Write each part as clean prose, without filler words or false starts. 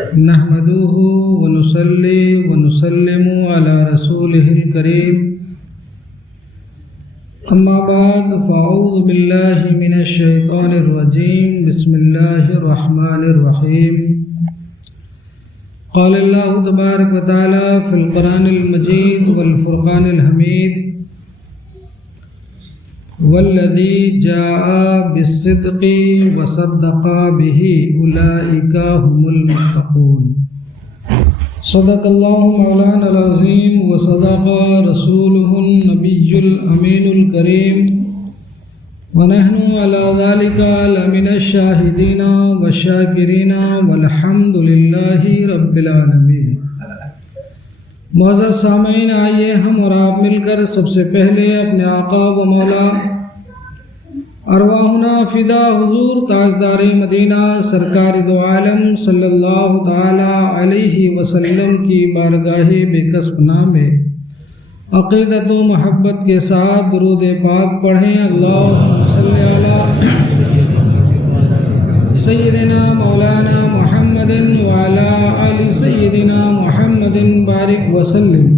نحمده ونصلي ونسلم على رسوله الكريم أما بعد فأعوذ بالله من الشيطان الرجيم بسم الله الرحمن الرحيم قال الله تبارك وتعالى في القرآن المجيد والفرقان الحميد والذي جاء بالصدق وصدق به أولئك هم المتقون صدق الله مولانا العظيم وصدق رسوله النبي الأمين الكريم ونحن على ذلك لمن الشاهدين والشاكرين والحمد لله رب العالمين۔ معزز سامعین، آئیے ہم اور آپ مل کر سب سے پہلے اپنے آقا و مولا ارواحنا فدا حضور تاجدار مدینہ سرکار دو عالم صلی اللہ تعالی علیہ وسلم کی بارگاہ بے کس پناہ میں عقیدت و محبت کے ساتھ درود پاک پڑھیں۔ اللہم صلی علی سیدنا مولانا محمد وعلی آل سیدنا محمد بارک وسلم۔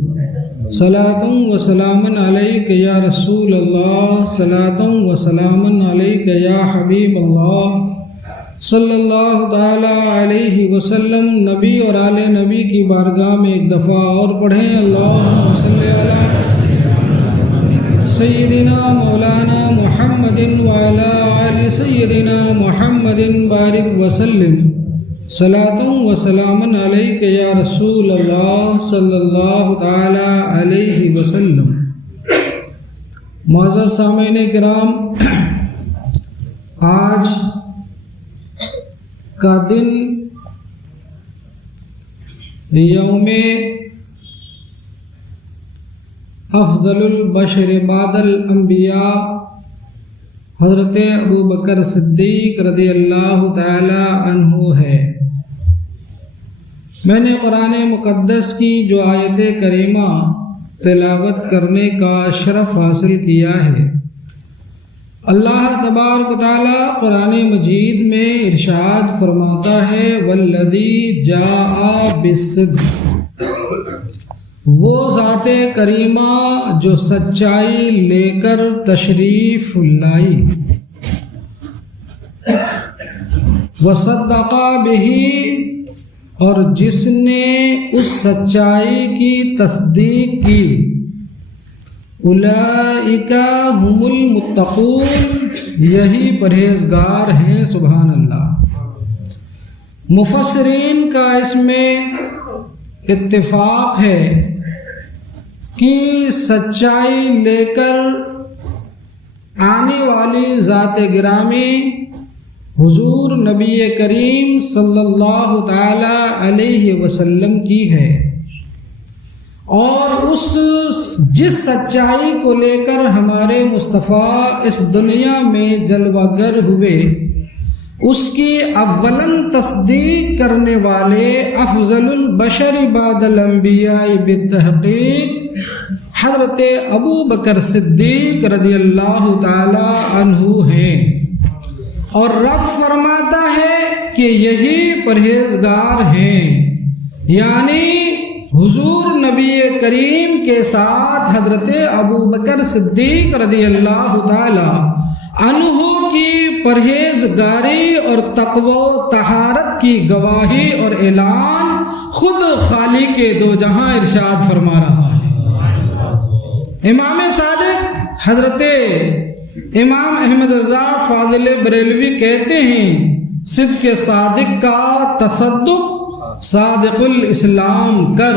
صلاۃ و سلام علیک یا رسول اللہ، صلاۃ و سلام علیک یا حبیب اللہ صلی اللہ تعالی علیہ وسلم۔ نبی اور آل نبی کی بارگاہ میں ایک دفعہ اور پڑھیں۔ اللہم صلی علی سیدنا مولانا محمد وعلی آل سیدنا محمد بارک وسلم۔ صلاۃ و سلام علیک یا رسول اللہ صلی اللہ تعالی علیہ وسلم۔ معزز سامعین کرام، آج کا دن یوم افضل البشر بعد الانبیاء حضرت ابوبکر صدیق رضی اللہ تعالی عنہ ہے۔ میں نے قرآن مقدس کی جو آیت کریمہ تلاوت کرنے کا شرف حاصل کیا ہے، اللہ تبارک و تعالی قرآن مجید میں ارشاد فرماتا ہے والذی جاء بالصدق، وہ ذات کریمہ جو سچائی لے کر تشریف لائی، وصدق بہ، اور جس نے اس سچائی کی تصدیق کی، اولئک هم المتقون، یہی پرہیزگار ہیں۔ سبحان اللہ۔ مفسرین کا اس میں اتفاق ہے کہ سچائی لے کر آنے والی ذات گرامی حضور نبی کریم صلی اللہ تعالی علیہ وسلم کی ہے، اور جس سچائی کو لے کر ہمارے مصطفیٰ اس دنیا میں جلوہ گر ہوئے، اس کی اولاً تصدیق کرنے والے افضل البشر بعد الانبیاء بالتحقیق حضرت ابو بکر صدیق رضی اللہ تعالی عنہ ہیں، اور رب فرماتا ہے کہ یہی پرہیزگار ہیں، یعنی حضور نبی کریم کے ساتھ حضرت ابو بکر صدیق رضی اللہ تعالی عنہ کی پرہیزگاری اور تقوی و طہارت کی گواہی اور اعلان خود خالق دو جہاں ارشاد فرما رہا ہے۔ امام صادق حضرت امام احمد رضا فاضل بریلوی کہتے ہیں صدق صادق کا تصدق صادق الاسلام کر،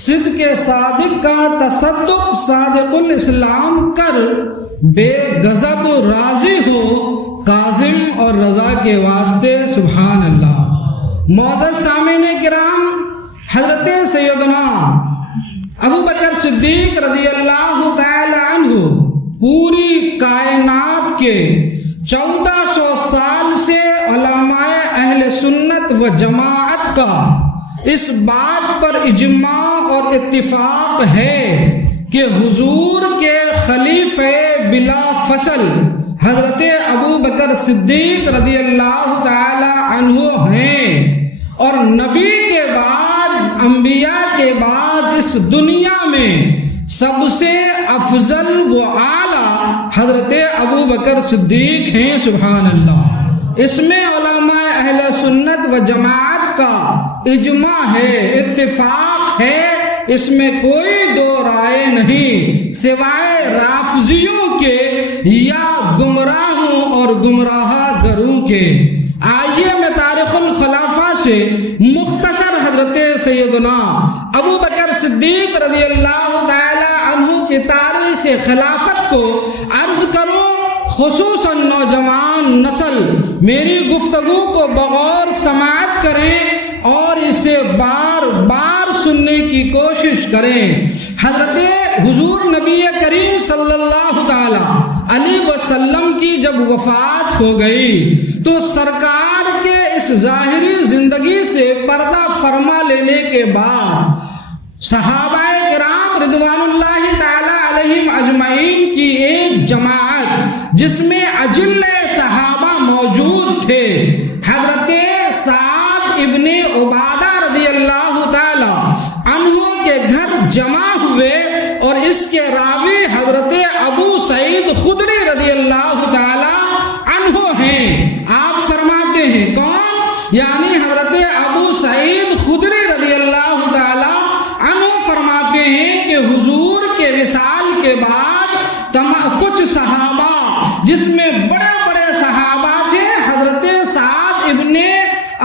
صدق صادق کا تصدق صادق الاسلام کر، بے غضب راضی ہو کاظم اور رضا کے واسطے۔ سبحان اللہ۔ معزز سامعین کرام، حضرت سیدنا ابو بکر صدیق رضی اللہ تعالی عنہ پوری کائنات کے 1400 سال سے علماء اہل سنت و جماعت کا اس بات پر اجماع اور اتفاق ہے کہ حضور کے خلیفہ بلا فصل حضرت ابو بکر صدیق رضی اللہ تعالی عنہ ہیں، اور نبی کے بعد، انبیاء کے بعد اس دنیا میں سب سے افضل و اعلیٰ حضرت ابو بکر صدیق ہیں۔ سبحان اللہ۔ اس میں علماء اہل سنت و جماعت کا اجماع ہے، اتفاق ہے، اس میں کوئی دو رائے نہیں سوائے رافضیوں کے یا گمراہوں اور گمراہ گروہ کے۔ آئیے میں تاریخ الخلافہ سے مختصر حضرت سیدنا ابو بکر صدیق رضی اللہ تعالی عنہ کی تاریخ خلافت کو عرض کروں، خصوصاً نوجوان نسل میری گفتگو کو بغور سماعت کریں اور اسے بار بار سننے کی کوشش کریں۔ حضرت حضور نبی کریم صلی اللہ تعالی علیہ وسلم کی جب وفات ہو گئی تو سرکار کے اس ظاہری زندگی سے پردہ فرما لینے کے بعد صحابہ کرام رضوان اللہ تعالی علیہم اجمعین کی ایک جماعت جس میں اجل صحابہ موجود تھے، حضرت سعد ابن عبادہ رضی اللہ تعالی عنہ کے گھر جمع ہوئے، اور اس کے راوی حضرت ابو سعید خدری رضی اللہ تعالی عنہ ہیں۔ آپ فرماتے ہیں کون؟ یعنی حضرت ابو سعید خدری رضی اللہ تعالی عنہ فرماتے ہیں کہ حضور کے وصال کے بعد کچھ صحابہ جس میں بڑے بڑے صحابہ تھے حضرت سعد ابن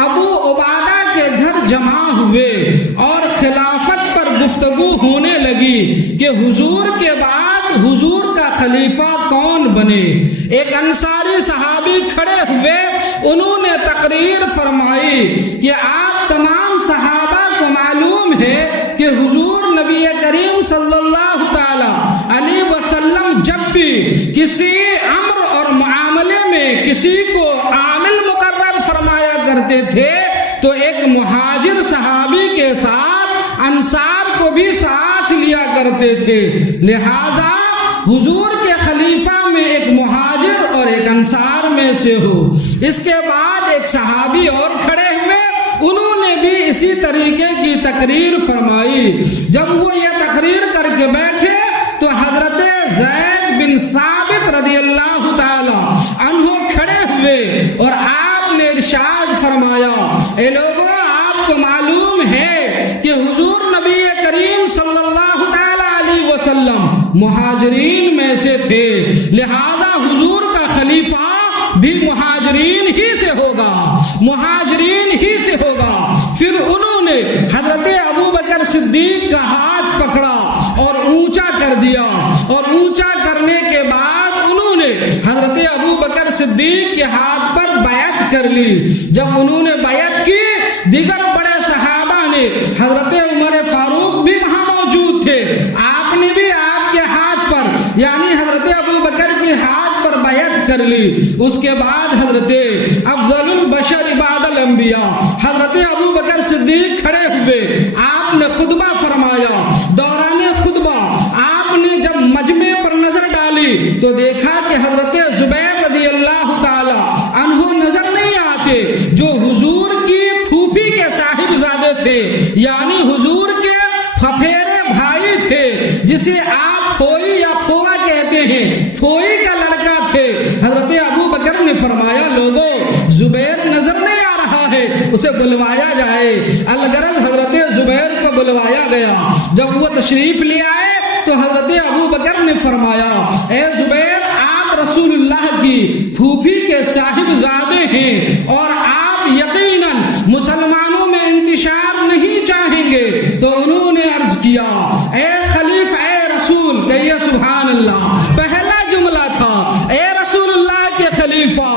ابو عبادہ کے گھر جمع ہوئے اور خلافت پر گفتگو ہونے لگی کہ حضور کے بعد حضور کا خلیفہ کون بنے۔ ایک انصاری صحابی کھڑے ہوئے، انہوں نے تقریر فرمائی کہ آپ تمام صحابہ کو معلوم ہے کہ حضور نبی کریم صلی اللہ تعالی علیہ وسلم جب بھی کسی امر اور معاملے میں کسی کو عامل مقرر فرمایا کرتے تھے تو ایک مہاجر صحابی کے ساتھ انصار کو بھی ساتھ لیا کرتے تھے، لہذا حضور کے خلیفہ میں ایک مہاجر اور ایک انصار میں سے ہو۔ اس کے بعد ایک صحابی اور کھڑے ہوئے، انہوں نے بھی اسی طریقے کی تقریر فرمائی۔ جب وہ یہ تقریر کر کے بیٹھے تو حضرت زید بن ثابت رضی اللہ تعالی عنہ کھڑے ہوئے اور آپ نے ارشاد فرمایا، اے لوگوں، آپ کو معلوم ہے کہ حضور نبی کریم صلی اللہ تعالی علیہ وسلم مہاجرین میں سے تھے، لہذا حضور کا خلیفہ بھی مہاجرین ہی سے ہوگا، مہاجرین ہی سے ہوگا۔ پھر انہوں نے حضرت ابو بکر صدیق کا ہاتھ پکڑا اور اونچا کر دیا، اور اونچا کرنے کے بعد انہوں نے حضرت ابو بکر صدیق کے ہاتھ پر بیعت کر لی۔ جب انہوں نے بیعت کی، دیگر بڑے صحابہ نے، حضرت عمر فاروق بھی وہاں موجود تھے، آپ نے بھی آپ کے ہاتھ پر یعنی حضرت ابو بکر کے ہاتھ پر بیعت کر لی۔ اس کے بعد حضرت افضل البشر بعد الانبیاء حضرت ابو بکر صدیق کھڑے ہوئے، آپ نے خطبہ فرمایا۔ دوران خطبہ آپ نے جب مجمع پر نظر ڈالی تو دیکھا کہ حضرت زبیر رضی اللہ تعالی عنہ نظر نہیں آتے، جو حضور کی پھوپھی کے صاحبزادے تھے، یعنی حضور کے پھپھیرے بھائی تھے، جسے آپ پھوئی یا پھووا کہتے ہیں، پھوئی کا لڑکا تھے۔ حضرت ابو بکر نے فرمایا، لوگوں، زبیر نظر نہیں آ رہا ہے، اسے بلوایا جائے۔ الغرض حضرت زبیر کو بلوایا گیا۔ جب وہ تشریف لے آئے تو حضرت ابو بکر نے فرمایا، اے زبیر، آپ رسول اللہ کی پھوپھی کے صاحبزادے ہیں اور آپ یقیناً مسلمانوں میں انتشار نہیں چاہیں گے۔ تو انہوں نے عرض کیا، اے خلیفہ، اے رسول، کہیے سبحان اللہ، پہلا جملہ تھا، اے رسول اللہ کے خلیفہ،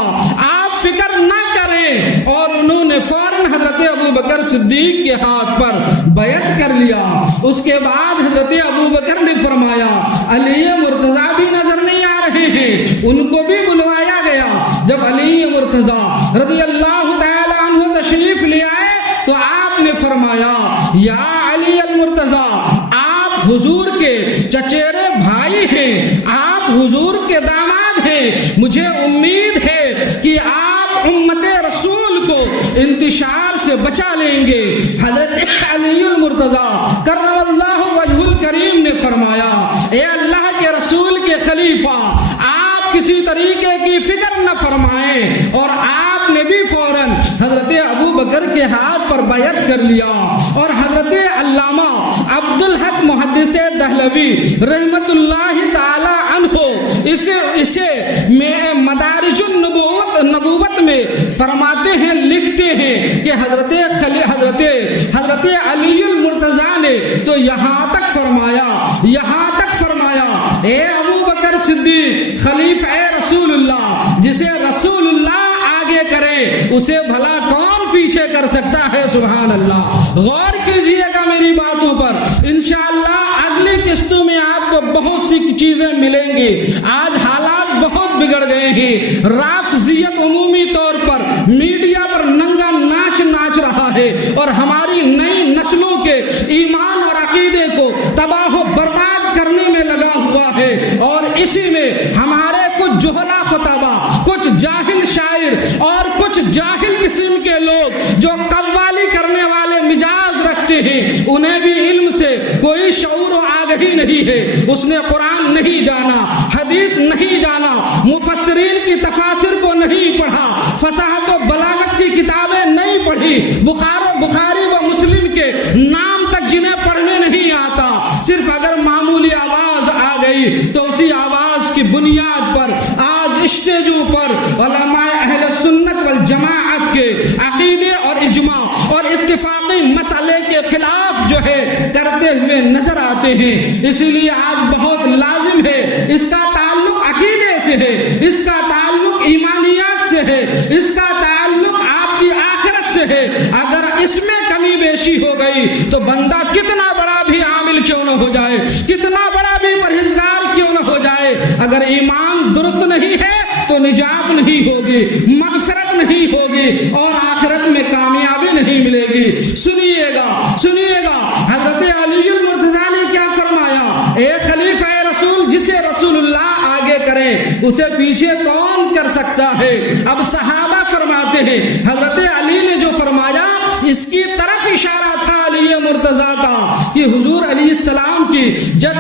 آپ فکر نہ کریں، اور انہوں نے فوراً حضرت ابو بکر صدیق کے ہاتھ پر بیعت کر لیا۔ اس کے بعد حضرت ابو بکر نے فرمایا، علی مرتضیٰ بھی نظر نہیں آ رہے ہیں، ان کو بھی بلوایا گیا۔ جب علی مرتضیٰ رضی اللہ تعالی عنہ تشریف لے آئے تو آپ نے فرمایا، یا علی المرتضیٰ، آپ حضور کے چچیرے بھائی ہیں، آپ حضور کے داماد ہیں، مجھے امید ہے کہ آپ امت رسول کو انتشار سے سے بچا لیں گے۔ حضرت علی المرتضیٰ کرم اللہ وجہ الکریم نے فرمایا اے اللہ کے رسول کے خلیفہ، آپ کسی طریقے کی فکر نہ فرمائیں، اور آپ نے بھی فوراً حضرت ابو بکر کے ہاتھ پر بیعت کر لیا، اور حضرت علامہ عبدالحق محدث دہلوی رحمت اللہ تعالی عنہ اسے مدارج النبوت میں فرماتے ہیں، لکھتے ہیں کہ حضرت علی المرتضیٰ نے تو یہاں تک فرمایا اے ابو بکر صدیق خلیفہ رسول اللہ، جسے رسول اللہ آگے کرے اسے بھلا کون پیچھے کر سکتا ہے؟ سبحان اللہ۔ غور کیجئے گا میری باتوں پر، انشاءاللہ اگلی قسطوں میں آپ کو بہت سی چیزیں ملیں گی۔ آج حالات بہت بگڑ گئے ہیں، رافضیت عمومی طور پر میڈیا پر ننگا ناچ رہا ہے، اور ہماری نئی نسلوں کے ایمان اور عقیدے کو تباہ و برباد کرنے میں لگا ہوا ہے، اور اسی میں ہمارے کچھ جہلا خطبہ، کچھ جاہل شاعر اور کچھ جاہل قسم کے لوگ جو قوالی کرنے والے مزاج رکھتے ہیں، انہیں بھی علم سے کوئی شعور و آگہی نہیں ہے۔ اس نے قرآن نہیں جانا، حدیث نہیں جانا، مفسرین کی تفاسیر کو نہیں پڑھا، فصاحت و بلاغت کی کتابیں نہیں پڑھی، بخاری و مسلم کے نام تک جنہیں پڑھنے نہیں آتا، صرف اگر معمولی آواز آ گئی تو اسی آواز کی بنیاد پر آج اسٹیجوں پر علماء اہل سنت والجماعت کے عقیدے اور اجماع اور اتفاقی مسئلے کے خلاف جو ہے کرتے ہوئے نظر آتے ہیں۔ اسی لیے آج بہت لازم ہے، اس کا تعلق عقیدے سے ہے، اس کا تعلق ایمانیات سے ہے، اس کا تعلق آپ کی آخرت سے ہے۔ اگر اس میں کمی بیشی ہو گئی تو بندہ کتنا بڑا بھی عامل کیوں نہ ہو جائے، کتنا بڑا بھی پرہیزگار کیوں نہ ہو جائے، اگر ایمان درست نہیں ہے تو نجات نہیں ہوگی، مغفرت نہیں ہوگی، اور آخرت میں کامیابی نہیں ملے گی۔ سنیے گا حضرت علی المرتضیٰ نے کیا فرمایا، اے خلیفہ رسول، جسے رسول اللہ آگے کرے اسے پیچھے کون کر سکتا ہے؟ اب صحابہ فرماتے ہیں حضرت علی نے جو فرمایا اس کی طرف اشارہ تھا علی مرتضیٰ کا کہ حضور علیہ السلام کی جب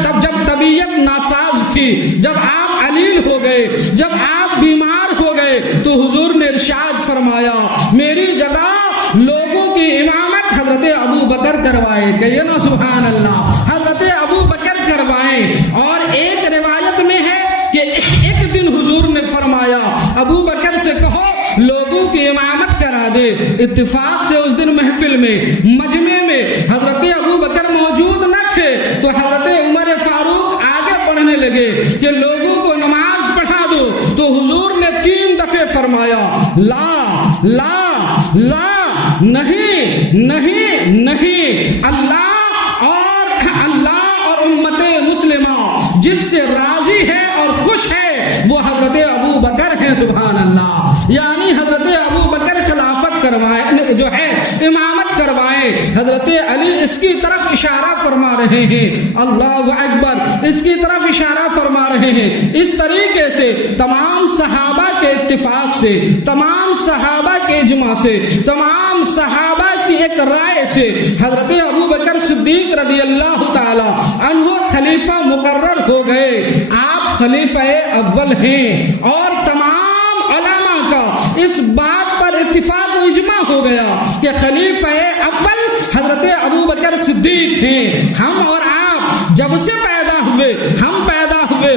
طبیعت ناساز تھی، جب آپ علیل ہو گئے، جب آپ بیمار ہو گئے، تو حضور نے ارشاد فرمایا میری جگہ لوگوں کی امامت حضرت ابو بکر کروائے، کہیے نا سبحان اللہ، حضرت ابو بکر کروائے۔ اور ایک روایت میں ہے کہ ایک دن حضور نے فرمایا ابو بکر سے کہو لوگوں کی امامت کرا دے۔ اتفاق سے اس دن محفل میں مجمع میں حضرت ابو بکر موجود نہ تھے، تو حضرت عمر فاروق آگے بڑھنے لگے کہ لوگوں کو نماز پڑھا دو، تو حضور نے 3 دفعے فرمایا لا لا لا، نہیں، اللہ اور امت مسلمہ جس سے راضی ہے اور خوش ہے وہ حضرت ابو بکر ہیں، سبحان اللہ۔ یعنی حضرت ابو بکر خلافت کروائے، جو ہے امامت کروائے، حضرت علی اس کی طرف اشارہ فرما رہے ہیں، اللہ اکبر، اس کی طرف اشارہ فرما رہے ہیں۔ اس طریقے سے تمام صحابہ کے اتفاق سے، تمام صحابہ کے اجماع سے، تمام صحابہ کی ایک رائے سے حضرت ابو بکر صدیق رضی اللہ تعالی عنہ خلیفہ مقرر ہو گئے۔ آپ خلیفہ اول ہیں، اور تمام علماء کا اس بات پر اتفاق و اجماع ہو گیا کہ خلیفہ اول حضرت ابو بکر صدیق ہیں۔ ہم اور آپ جب سے پیدا ہوئے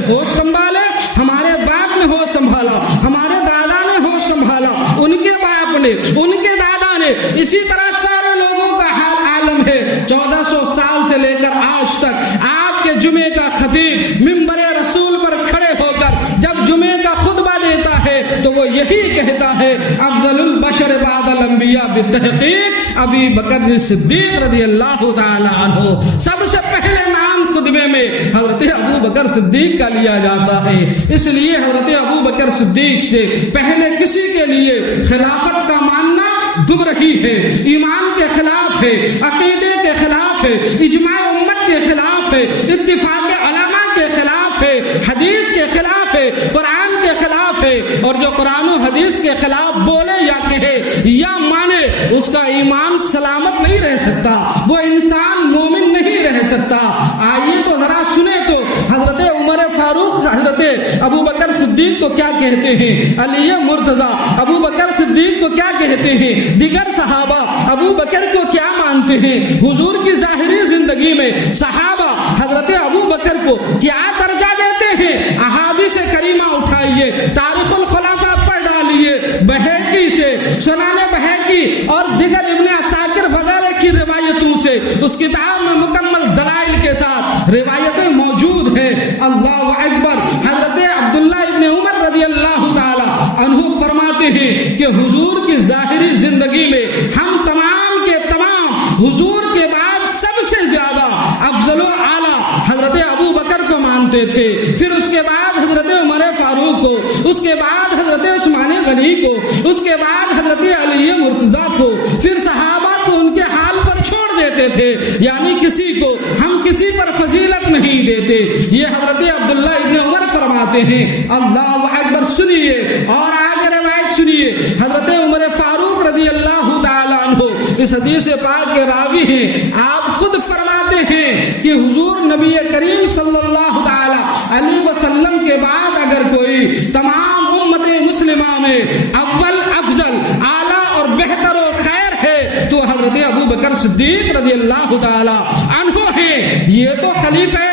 ہوش سنبھالے، ہمارے باپ نے ہوش سنبھالا، ہمارے دادا نے ہوش سنبھالا، ان کے باپ نے، ان کے دادا نے، اسی طرح سارے لوگوں کا حال عالم ہے۔ 1400 سال سے لے کر آج تک آپ کے جمعے کا خطیب منبر رسول پر کھڑے ہو کر جب جمعے کا خطبہ دیتا ہے تو وہ یہی کہتا ہے افضل البشر بعد الانبیاء بالتحقیق ابی بکر صدیق رضی اللہ تعالی عنہ۔ سب سے پہلے نام خطبے میں حضرت ابو بکر صدیق کا لیا جاتا ہے، اس لیے حضرت ابو بکر صدیق سے پہلے کسی کے لیے خلافت کا ماننا گمراہی ہے، ایمان کے خلاف ہے، عقیدے کے خلاف ہے، اجماع امت کے خلاف ہے، اتفاق علماء کے خلاف ہے، حدیث کے خلاف ہے، قرآن کے خلاف ہے، اور جو قرآن و حدیث کے خلاف بولے یا کہے یا مانے اس کا ایمان ایمان سلامت نہیں رہ سکتا، وہ انسان مومن نہیں رہ سکتا۔ آئیے تو ذرا سنیں تو حضرت عمر فاروق حضرت ابو بکر صدیق کو کیا کہتے ہیں، علی مرتضیٰ ابو بکر صدیق کو کیا کہتے ہیں، دیگر صحابہ ابو بکر کو کیا مانتے ہیں، حضور کی ظاہری زندگی میں صحابہ حضرت ابو بکر کو کیا درجہ دیتے ہیں۔ احادیث کریمہ اٹھائیے، تاریخ الخلفاء پڑھ ڈالیے، بہقی سے، سنن بہقی اور دیگر ابن عساکر وغیرہ کی روایتوں سے اس کتاب میں مکمل دلائل کے ساتھ روایتیں موجود ہیں۔ اللہ اکبر۔ حضرت عبداللہ ابن عمر رضی اللہ تعالی عنہ فرماتے ہیں کہ حضور کی ظاہری زندگی میں ہم تمام کے تمام حضور کے بعد سب سے زیادہ افضل و اعلیٰ حضرت ابو بکر کو مانتے تھے، پھر اس کے بعد حضرت عمر فاروق کو، اس کے بعد حضرت عثمان غنی کو، اس کے بعد حضرت علی مرتضیٰ کو، پھر صحابہ کو ان کے حال پر چھوڑ دیتے تھے، یعنی کسی کو ہم کسی پر فضیلت نہیں دیتے۔ یہ حضرت عبداللہ ابن عمر فرماتے ہیں۔ اللہ اکبر۔ سنیے اور آگے روایت سنیے۔ حضرت عمر فاروق رضی اللہ تعالی عنہ اس حدیث پاک کے راوی ہیں۔ آپ خود فرماتے ہیں کہ حضور نبی کریم صلی اللہ تعالی علیہ وسلم کے بعد اگر کوئی تمام امت مسلمہ میں اول افضل اعلیٰ اور بہتر و خیر ہے تو حضرت ابو بکر صدیق رضی اللہ تعالی عنہ ہیں۔ یہ تو خلیفہ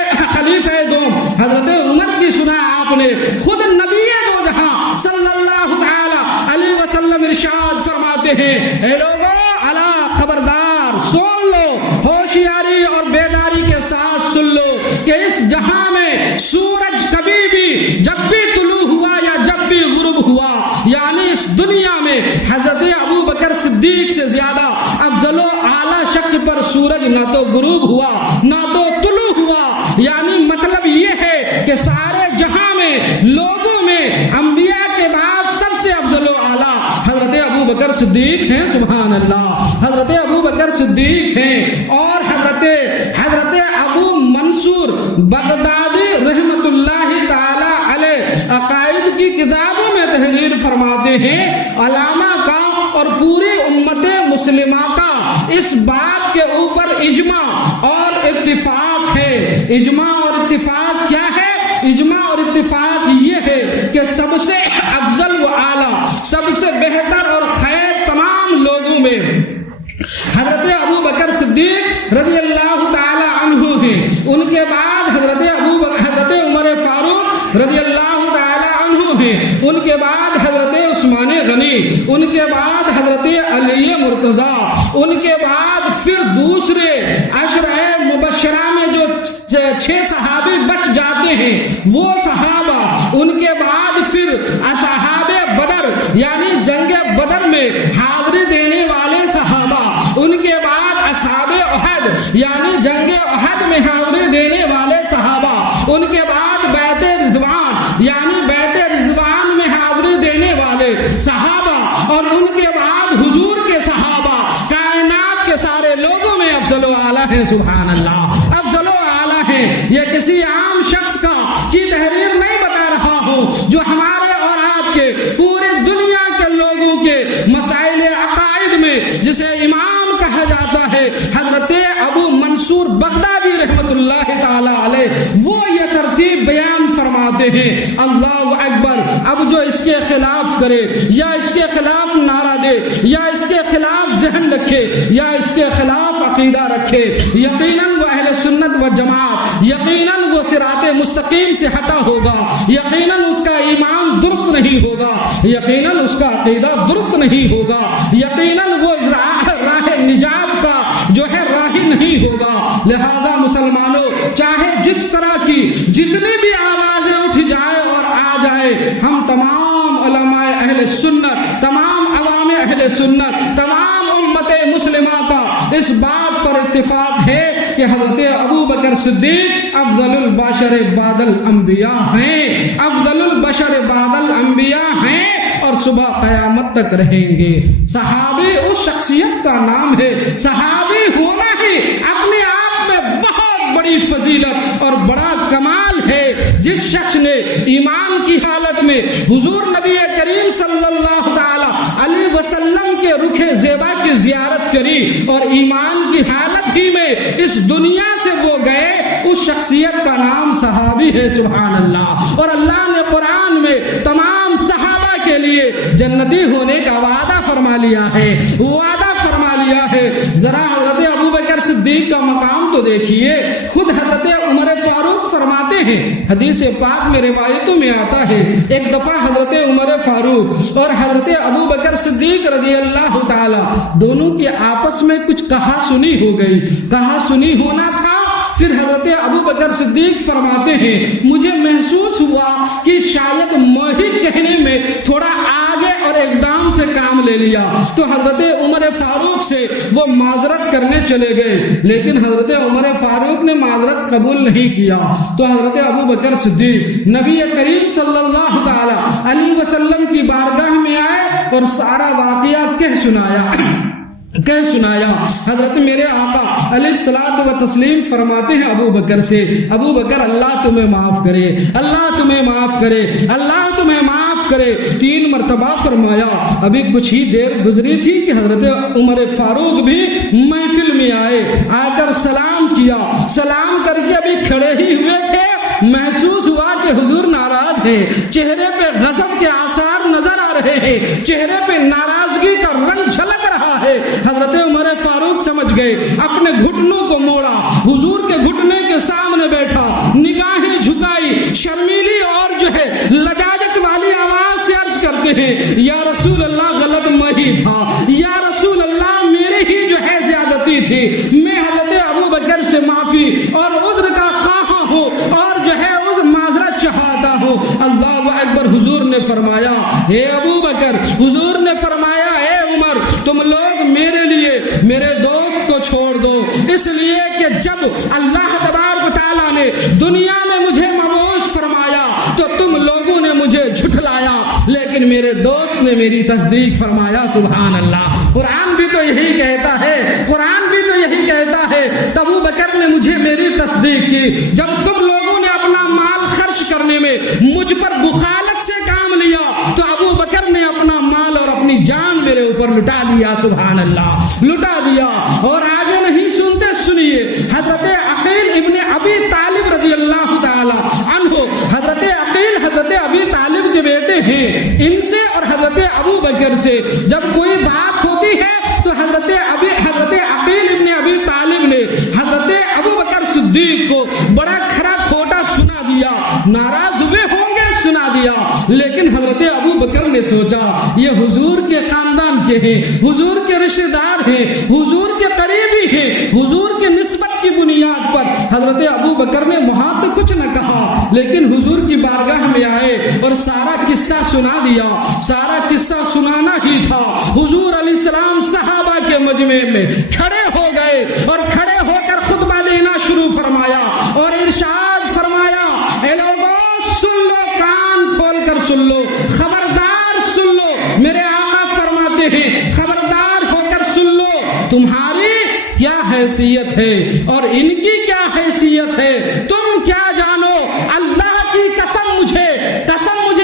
دوم حضرت عمر کی سنا آپ نے، خود نبی دو جہاں صلی اللہ تعالی علیہ وسلم ارشاد فرماتے ہیں، اے لوگو الا خبردار سن لو، ہوشیاری اور بیداری کے ساتھ سن لو کہ اس جہاں میں سورج کبھی بھی جب بھی طلوع ہوا یا جب بھی غروب ہوا، یعنی اس دنیا میں حضرت ابو بکر صدیق سے زیادہ افضل و اعلیٰ شخص پر سورج نہ تو غروب ہوا نہ تو طلوع ہوا، یعنی مطلب یہ ہے کہ سارے جہاں میں لوگوں میں انبیاء کے بعد سب سے افضل و اعلیٰ حضرت ابو بکر صدیق ہیں۔ سبحان اللہ۔ حضرت ابو بکر صدیق ہیں۔ اور حضرت ابو منصور بغدادی رحمت اللہ تعالی علیہ عقائد کی کتابوں میں تحریر فرماتے ہیں، علامہ کا اور پوری امت مسلمہ کا اس بات کے اوپر اجماع اور اتفاق ہے۔ اجماع اور اتفاق کیا ہے؟ اجماع اور اتفاق یہ ہے کہ سب سے افضل و اعلیٰ، سب سے بہتر اور خیر تمام لوگوں میں حضرت ابو بکر صدیق رضی اللہ تعالی عنہ ہیں۔ ان کے بعد حضرت عمر فاروق رضی اللہ تعالی عنہ ہیں۔ ان کے بعد حضرت عثمان غنی، ان کے بعد حضرت علی مرتضیٰ، ان کے بعد پھر دوسرے عشرہ مبشرہ میں جو 6 صحابی بچ جاتے ہیں وہ صحابہ، ان کے بعد پھر اصحاب بدر یعنی جنگ بدر میں حاضری دینے والے صحابہ، ان کے بعد اصحاب احد یعنی جنگ احد میں حاضری دینے والے صحابہ، ان کے بعد بیعت رضوان یعنی بیعت رضوان میں حاضری دینے والے صحابہ، اور ان کے بعد حضور کے صحابہ کائنات کے سارے لوگوں میں افضل و اعلیٰ ہیں۔ سبحان اللہ۔ افضل و اعلیٰ ہیں۔ یہ کسی عام شخص کی تحریر نہیں بتا رہا ہوں، جو ہمارے اور آپ کے پورے دنیا کے لوگوں کے مسائل عقائد میں جسے امام کہا جاتا ہے حضرت ابو منصور بغدادی رحمت اللہ تعالی علیہ، وہ یہ ترتیب بیان فرماتے ہیں۔ اللہ اکبر۔ اب جو اس کے خلاف کرے یا اس کے خلاف نعرہ دے یا اس کے خلاف ذہن رکھے یا اس کے خلاف عقیدہ رکھے، یقیناً وہ اہل سنت و جماعت، یقیناً وہ صراط مستقیم سے ہٹا ہوگا، یقیناً اس کا ایمان درست نہیں ہوگا، یقیناً اس کا عقیدہ درست نہیں ہوگا، یقیناً وہ راہ نجات کا جو ہے راہی نہیں ہوگا۔ لہذا مسلمانوں، چاہے جس طرح کی جتنی بھی آوازیں اٹھ جائے اور آ جائے، ہم تمام علماء اہل سنت، تمام عوام اہل سنت، تمام امت مسلمہ کا اس بات پر اتفاق ہے کہ حضرت ابو بکر صدیق افضل البشر بعد الانبیاء ہیں، افضل البشر بعد الانبیاء ہیں اور صبح قیامت تک رہیں گے۔ صحابی اس شخصیت کا نام ہے، صحابی ہونا ہی اپنے آپ میں بہت بڑی فضیلت اور بڑا کمال ہے، جس شخص نے ایمان کی حالت میں حضور نبی کریم صلی اللہ تعالی علیہ وسلم کے رخ زیبا کی زیارت کری اور ایمان کی حالت ہی میں اس دنیا سے وہ گئے، اس شخصیت کا نام صحابی ہے۔ سبحان اللہ۔ اور اللہ نے قرآن میں تمام صحابہ کے لیے جنتی ہونے کا وعدہ فرما لیا ہے، وعدہ فرما لیا ہے۔ ذرا حضرت ابوبکر صدیق کا مقام تو دیکھیے، خود حضرت عمر فاروق فرماتے ہیں، حدیث پاک میں روایتوں میں آتا ہے، ایک دفعہ حضرت عمر فاروق اور حضرت ابوبکر صدیق رضی اللہ تعالی دونوں کے آپس میں کچھ کہا سنی ہو گئی، کہا سنی ہونا تھا۔ پھر حضرت ابوبکر صدیق فرماتے ہیں مجھے محسوس ہوا کہ شاید میں ہی کہنے میں تھوڑا آگے اور اقدام سے کام لے لیا، تو حضرت عمر فاروق سے وہ معذرت کرنے چلے گئے، لیکن حضرت عمر فاروق نے معذرت قبول نہیں کیا۔ تو حضرت ابوبکر صدیق نبی کریم صلی اللہ تعالی علیہ وسلم کی بارگاہ میں آئے اور سارا واقعہ کہہ سنایا۔ حضرت میرے آقا علیہ الصلوۃ و تسلیم فرماتے ہیں ابو بکر سے، ابو بکر اللہ تمہیں معاف کرے، اللہ تمہیں معاف کرے، اللہ تمہیں معاف کرے۔ 3 مرتبہ فرمایا۔ ابھی کچھ ہی دیر گزری تھی کہ حضرت عمر فاروق بھی محفل میں آئے، آ کر سلام کیا، سلام کر کے ابھی کھڑے ہی ہوئے تھے، محسوس ہوا کہ حضور ناراض ہے، چہرے پہ غضب کے آثار نظر آ رہے ہیں، چہرے پہ ناراضگی کا رنگ جھلک رہا ہے۔ حضرت عمر فاروق سمجھ گئے، اپنے گھٹنوں کو موڑا، حضور کے گھٹنے کے سامنے بیٹھا، نگاہیں جھکائی، شرمیلی اور لجاجت والی آواز سے عرض کرتے ہیں یا رسول اللہ غلط میں ہی تھا، یا رسول اللہ میرے ہی زیادتی تھی، میں حضرت ابو بکر سے معافی اور عذر کا خواہاں ہوں اور عذر معذرت چاہتا ہوں۔ اللہ اکبر۔ حضور نے فرمایا اے ابو بکر، حضور نے فرمایا اے عمر، تم لوگ میرے لیے میرے دوست کو چھوڑ دو، اس لیے کہ جب اللہ تبارک و تعالیٰ نے دنیا میں مجھے مبعوث فرمایا تو تم لوگوں نے مجھے جھٹلایا، لیکن میرے دوست نے میری تصدیق فرمایا۔ سبحان اللہ۔ قرآن بھی تو یہی کہتا ہے، قرآن بھی تو یہی کہتا ہے، ابو بکر نے مجھے میری تصدیق کی۔ جب تم لوگوں نے اپنا مال خرچ کرنے میں مجھ پر بخالت سے کام لیا تو ابو بکر نے اپنا مال اور اپنی جان میرے اوپر لٹا دیا۔ سبحان اللہ، لٹا دیا۔ اور آگے نہیں سنتے، سنیے، حضرت عقیل ابن ابی طالب رضی اللہ تعالی عنہ، حضرت عقیل حضرت ابی طالب کے بیٹے ہیں، ان سے اور حضرت ابو بکر سے جب کوئی بات ہوتی ہے تو حضرت عقیل ابن ابی طالب نے حضرت ابو بکر صدیق کو بڑا کھرا کھوٹا سنا دیا، ناراض ہوئے ہوں گے، سنا دیا، لیکن حضرت ابو بکر نے سوچا یہ حضور کے خاندان کے ہیں، حضور کے رشتہ دار ہیں، حضور کے قریبی ہیں، حضور کے نسبت کی بنیاد پر حضرت ابو بکر نے وہاں تو کچھ نہ کہا، لیکن حضور کی بارگاہ میں آئے اور سارا قصہ سنا دیا۔ سارا قصہ سنانا ہی تھا۔ حضور علیہ السلام صحابہ کے مجمع میں کھڑے ہو گئے اور کھڑے ہو کر خطبہ دینا شروع فرمایا اور ارشاد فرمایا اے لوگوں سن لو، کان کھول کر سن لو، خبردار سن لو، میرے آقا فرماتے ہیں خبردار ہو کر سن لو، تمہاری کیا حیثیت ہے اور ان کی کیا حیثیت ہے، تم کیا جانو۔ اللہ کی قسم مجھے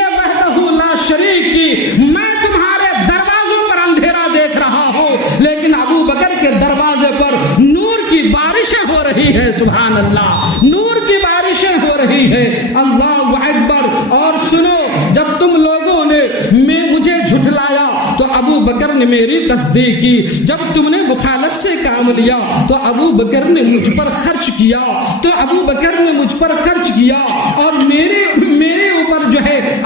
وحدہ لا شریک کی، میں تمہارے دروازوں پر اندھیرا دیکھ رہا ہوں، لیکن ابو بکر کے دروازے پر نور کی بارشیں ہو رہی ہے۔ سبحان اللہ، نور کی بارشیں ہو رہی ہے۔ اللہ اکبر۔ اور سنو، جب تم لوگوں نے مجھے جھٹلایا تو ابو بکر نے میری تصدیق کی، جب تم نے بخالت سے کام لیا تو ابو بکر نے مجھ پر خرچ کیا، اور میرے اوپر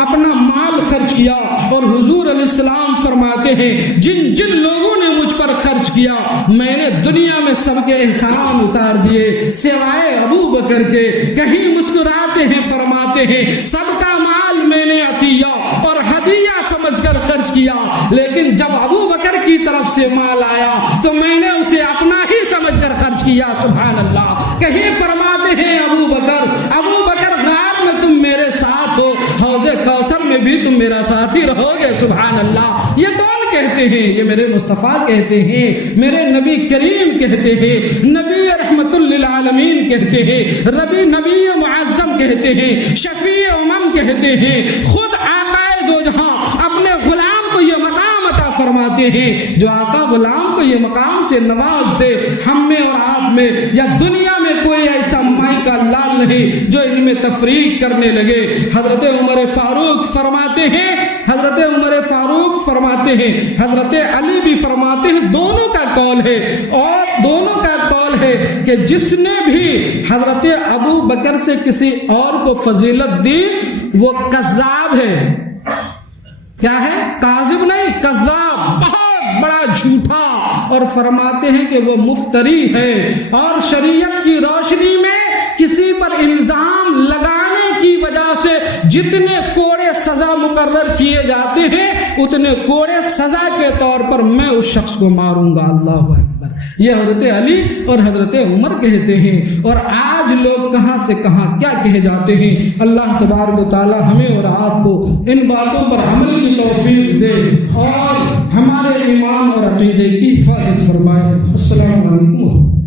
اپنا مال خرچ کیا۔ اور حضور علیہ السلام فرماتے ہیں جن لوگوں نے مجھ پر خرچ کیا میں نے دنیا میں سب کے احسان اتار دیے سوائے ابو بکر کے۔ کہیں مسکراتے ہیں، فرماتے ہیں سب کا مال میں نے عطیہ اور ہدیہ سمجھ کر خرچ کیا، لیکن جب ابو بکر کی طرف سے مال آیا تو میں نے اسے اپنا ہی سمجھ کر خرچ کیا۔ سبحان اللہ۔ کہیں فرماتے ہیں ابو بکر غار میں تم میرے ساتھ ہو، حوض کوثر میں بھی تم میرا ساتھی رہو گے۔ سبحان اللہ۔ یہ کون کہتے ہیں؟ یہ میرے مصطفیٰ کہتے ہیں، میرے نبی کریم کہتے ہیں، نبی رحمت للعالمین کہتے ہیں، نبی معظم کہتے ہیں، شفیع امم کہتے ہیں، خود آقائے دو جہاں اپنے غلام کو یہ مقام عطا فرماتے ہیں۔ جو آقا غلام کو یہ مقام سے نواز دے، ہم میں اور آپ میں یا دنیا میں کوئی ایسا مائی کا لال نہیں جو ان میں تفریق کرنے لگے۔ حضرت عمر فاروق فرماتے ہیں، حضرت عمر فاروق فرماتے ہیں، حضرت علی بھی فرماتے ہیں، دونوں کا قول ہے، اور دونوں کا قول ہے کہ جس نے بھی حضرت ابو بکر سے کسی اور کو فضیلت دی وہ کذاب ہے۔ کیا ہے؟ کاذب نہیں، کذاب، بہت بڑا جھوٹا۔ اور فرماتے ہیں کہ وہ مفتری ہے، اور شریعت کی روشنی میں کسی پر الزام لگانے کی وجہ سے جتنے کوڑے سزا مقرر کیے جاتے ہیں اتنے کوڑے سزا کے طور پر میں اس شخص کو ماروں گا۔ اللہ اکبر۔ یہ حضرت علی اور حضرت عمر کہتے ہیں، اور آج لوگ کہاں سے کہاں کیا کہے جاتے ہیں۔ اللہ تبارک و تعالی ہمیں اور آپ کو ان باتوں پر عمل کی توفیق دے اور ہمارے ایمان اور عقیدے کی حفاظت فرمائے۔ السلام علیکم۔